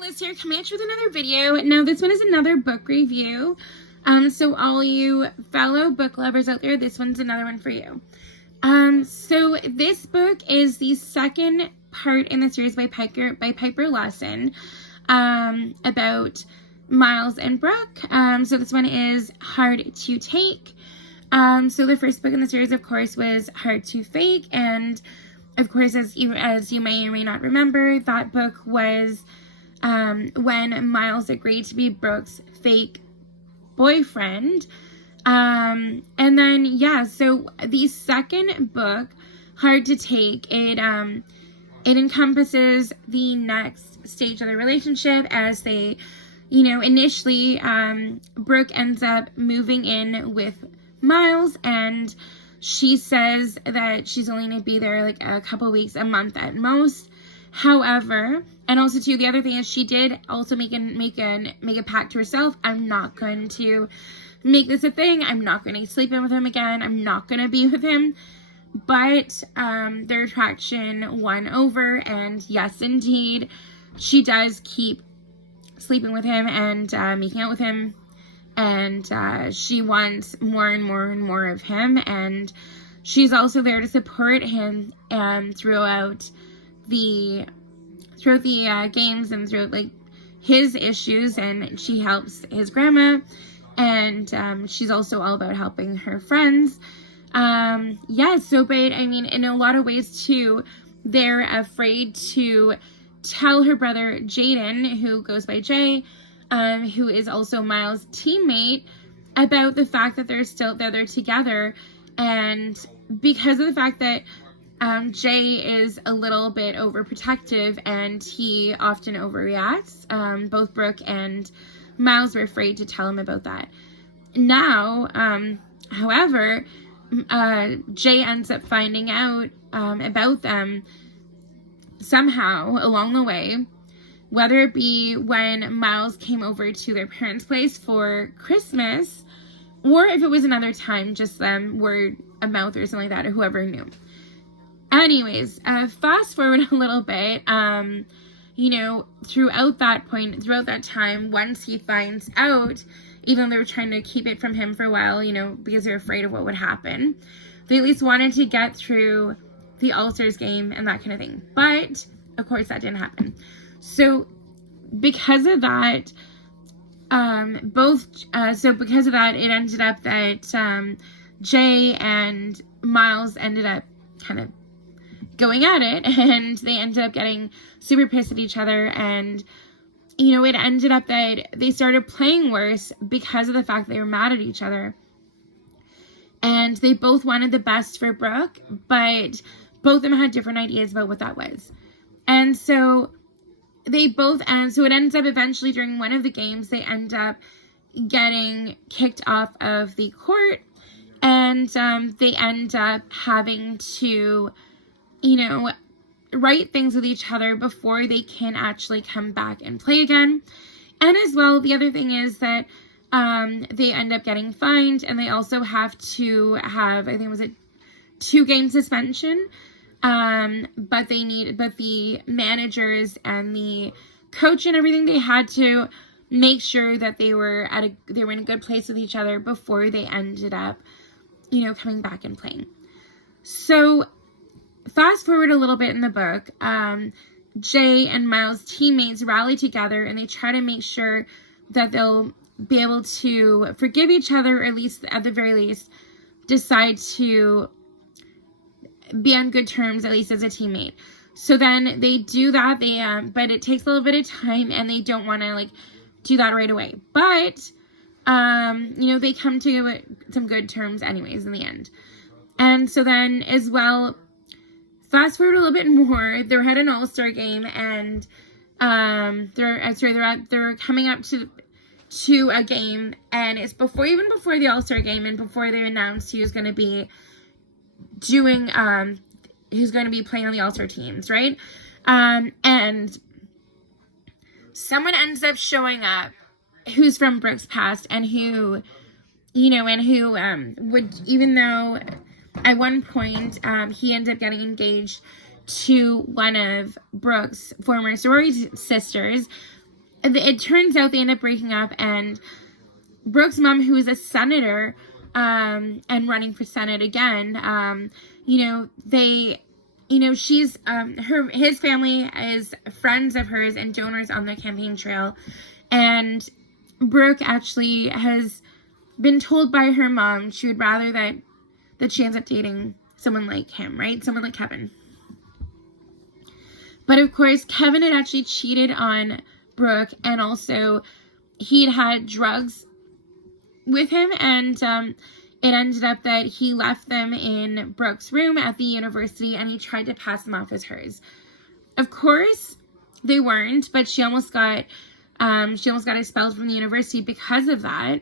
Liz here, coming at you with another video. Now this one is another book review. So all you fellow book lovers out there, this one's another one for you. So this book is the second part in the series by Piper Lawson, about Miles and Brooke. So this one is Hard to Take. So the first book in the series, of course, was Hard to Fake, and of course, as you may or may not remember, that book was when Miles agreed to be Brooke's fake boyfriend. And then, yeah, so the second book, Hard to Take, it encompasses the next stage of the relationship as they, initially, Brooke ends up moving in with Miles, and she says that she's only going to be there like a couple weeks, a month at most. However, and also too, the other thing is she did also make a pact to herself. I'm not going to make this a thing. I'm not going to sleep in with him again. I'm not going to be with him. But their attraction won over, and yes, indeed, she does keep sleeping with him and making out with him. And she wants more and more and more of him, and she's also there to support him throughout the games and throughout like his issues, and she helps his grandma, and she's also all about helping her friends. But I mean, in a lot of ways too, they're afraid to tell her brother Jaden, who goes by Jay, who is also Miles' teammate, about the fact that they're together, and because of the fact that Jay is a little bit overprotective and he often overreacts, both Brooke and Miles were afraid to tell him about that. Now, however, Jay ends up finding out about them somehow along the way, whether it be when Miles came over to their parents' place for Christmas, or if it was another time, just them word of mouth or something like that, or whoever knew. Anyways, fast forward a little bit, throughout that time, once he finds out, even though they were trying to keep it from him for a while, because they're afraid of what would happen, they at least wanted to get through the All-Stars game and that kind of thing. But, of course, that didn't happen. So, because of that, it ended up that Jay and Miles ended up kind of going at it, and they ended up getting super pissed at each other, and, it ended up that they started playing worse because of the fact that they were mad at each other. And they both wanted the best for Brooke, but both of them had different ideas about what that was. And so it ends up eventually during one of the games, they end up getting kicked off of the court, and they end up having to, write things with each other before they can actually come back and play again. And as well, the other thing is that they end up getting fined, and they also have to have, I think it was a 2-game suspension. But the managers and the coach and everything, they had to make sure that they were in a good place with each other before they ended up, coming back and playing. So fast forward a little bit in the book, Jay and Miles' teammates rally together, and they try to make sure that they'll be able to forgive each other, or at the very least, decide to be on good terms, at least as a teammate. So then they do that, but it takes a little bit of time, and they don't want to do that right away. But, they come to some good terms anyways in the end. And so then as well, fast forward a little bit more, they're at an All-Star game, and they're coming up to a game, and it's before the All-Star game, and before they announced he was going to be who's going to be playing on the All-Star teams, right? And someone ends up showing up who's from Brooke's past, and who would, even though at one point he ends up getting engaged to one of Brooke's former sorority sisters, it turns out they end up breaking up, and Brooke's mom, who is a senator, and running for Senate again, she's, his family is friends of hers and donors on the campaign trail. And Brooke actually has been told by her mom she would rather that she ends up dating someone like him, right? Someone like Kevin. But of course, Kevin had actually cheated on Brooke, and also he'd had drugs with him, and it ended up that he left them in Brooke's room at the university, and he tried to pass them off as hers. Of course, they weren't, but she almost got expelled from the university because of that.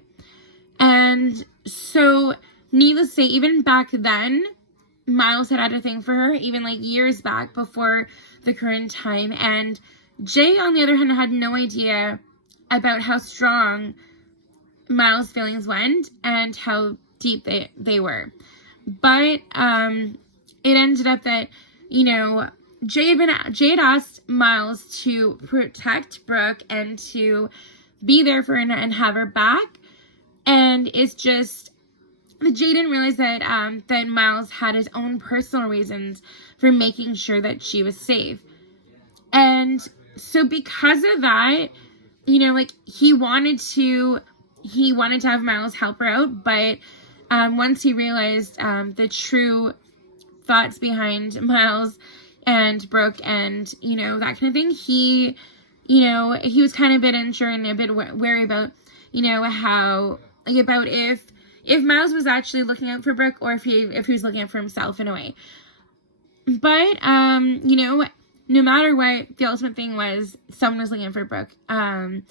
And so, needless to say, even back then, Miles had a thing for her, even like years back before the current time. And Jay, on the other hand, had no idea about how strong Miles' feelings went and how deep they were. But it ended up that, Jay had asked Miles to protect Brooke and to be there for her and have her back. And it's just, Jay didn't realize that that Miles had his own personal reasons for making sure that she was safe. And so because of that, he wanted to have Miles help her out, but once he realized the true thoughts behind Miles and Brooke and, that kind of thing, he was kind of a bit unsure and a bit wary about, how, about if Miles was actually looking out for Brooke, or if he was looking out for himself in a way. But, no matter what, the ultimate thing was someone was looking out for Brooke. And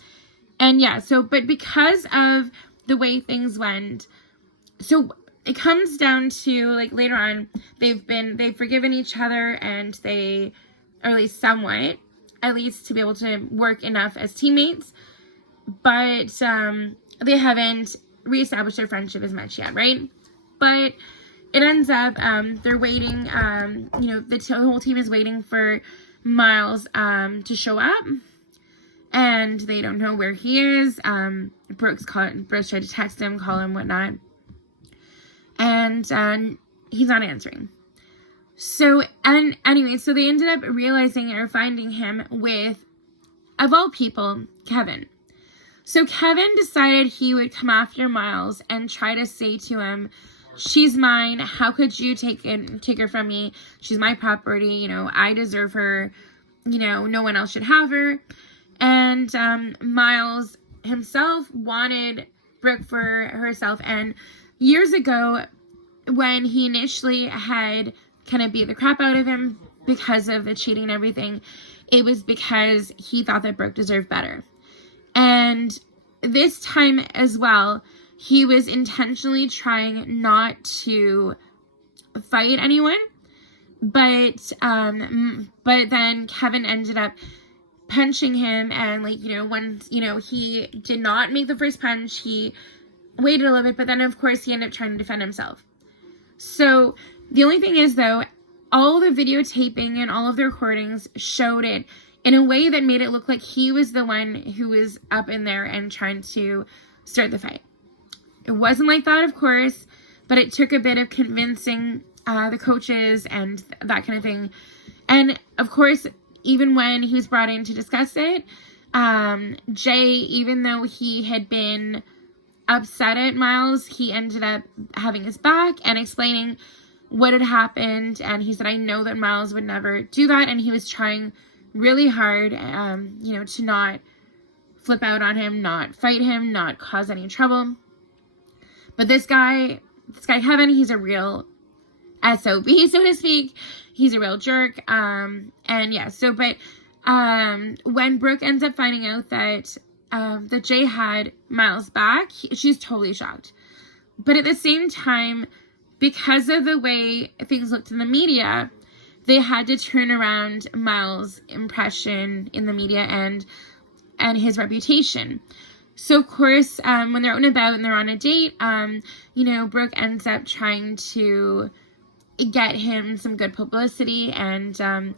yeah, but because of the way things went, so it comes down to, later on, they've forgiven each other, and they, or at least somewhat, at least to be able to work enough as teammates, but they haven't reestablished their friendship as much yet, right? But it ends up, they're waiting, the whole team is waiting for Miles to show up, and they don't know where he is. Brooke tried to text him, call him, whatnot, and he's not answering. So, and anyway, so they ended up realizing or finding him with, of all people, Kevin. So Kevin decided he would come after Miles and try to say to him, "She's mine. How could you take her from me? She's my property. I deserve her. No one else should have her." And Miles himself wanted Brooke for herself. And years ago, when he initially had kind of beat the crap out of him because of the cheating and everything, it was because he thought that Brooke deserved better. And this time as well, he was intentionally trying not to fight anyone, but then Kevin ended up punching him, and once he did not make the first punch, he waited a little bit, but then of course he ended up trying to defend himself. So the only thing is, though, all the videotaping and all of the recordings showed it in a way that made it look like he was the one who was up in there and trying to start the fight. It wasn't like that, of course, but it took a bit of convincing the coaches and that kind of thing. And of course, even when he was brought in to discuss it, Jay, even though he had been upset at Miles, he ended up having his back and explaining what had happened. And he said, "I know that Miles would never do that." And he was trying really hard, to not flip out on him, not fight him, not cause any trouble. But this guy Kevin, he's a real SOB, so to speak. He's a real jerk. And yeah, but when Brooke ends up finding out that Jay had Miles back, she's totally shocked. But at the same time, because of the way things looked in the media, they had to turn around Miles' impression in the media and his reputation. So, of course, when they're out and about and they're on a date, Brooke ends up trying to get him some good publicity. And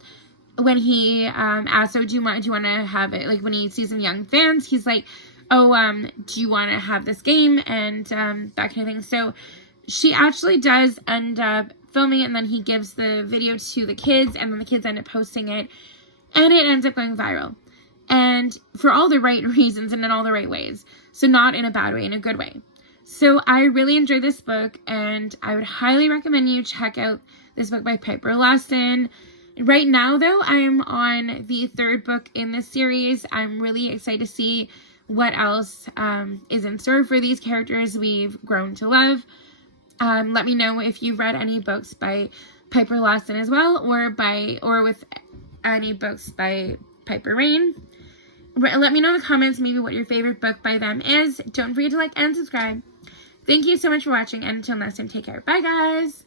when he asked, so do you want to have it, like when he sees some young fans, he's like, oh, do you want to have this game, and that kind of thing. So she actually does end up filming it, and then he gives the video to the kids, and then the kids end up posting it, and it ends up going viral. And for all the right reasons and in all the right ways. So not in a bad way, in a good way. So I really enjoyed this book, and I would highly recommend you check out this book by Piper Lawson. Right now, though, I am on the 3rd book in this series. I'm really excited to see what else is in store for these characters we've grown to love. Let me know if you've read any books by Piper Lawson as well, or with any books by Piper Rain. Let me know in the comments maybe what your favorite book by them is. Don't forget to like and subscribe. Thank you so much for watching, and until next time, take care. Bye, guys!